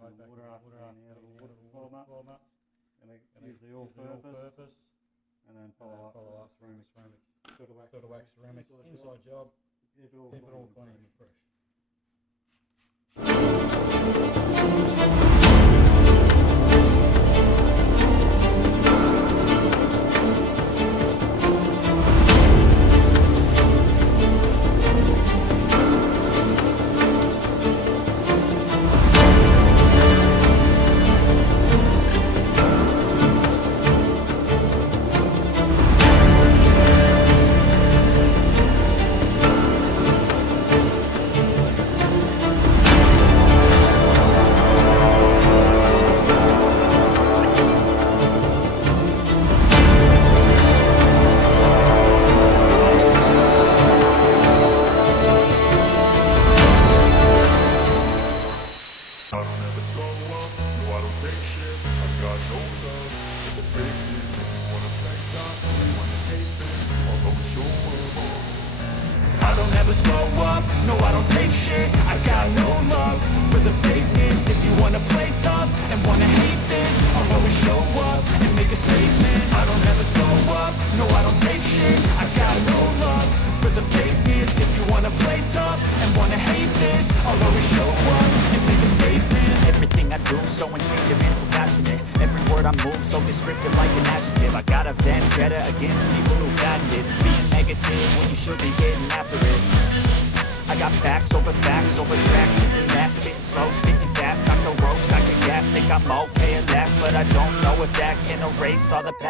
water after running out of the water format. Going to use the all-purpose and then follow up ceramic filter wax ceramic inside job. Keep it all clean and fresh. All the past.